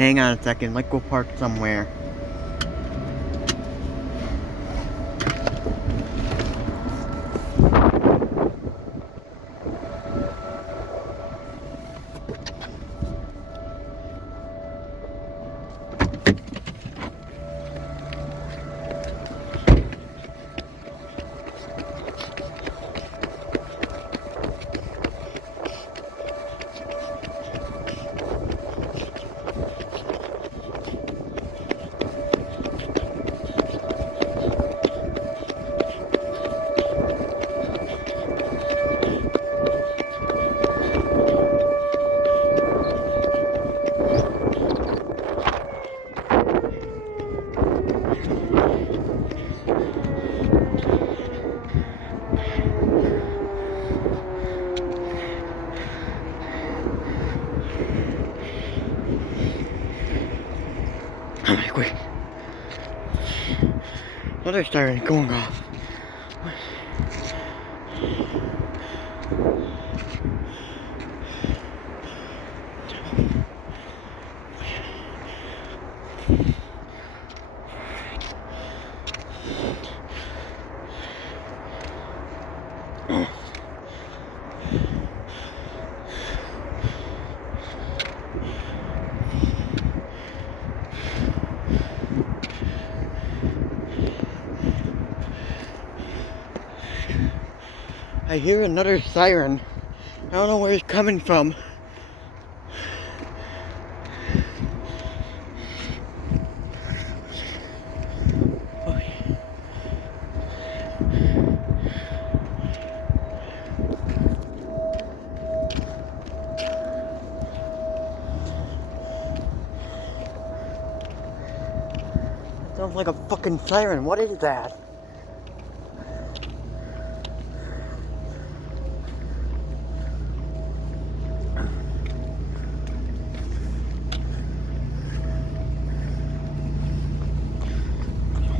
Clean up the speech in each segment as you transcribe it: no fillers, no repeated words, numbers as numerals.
Hang on a second, let's go park somewhere. Alright, quick. Another siren going off. I hear another siren. I don't know where it's coming from. Sounds like a fucking siren. What is that?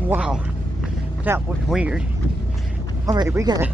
Wow, that was weird. Alright, we gotta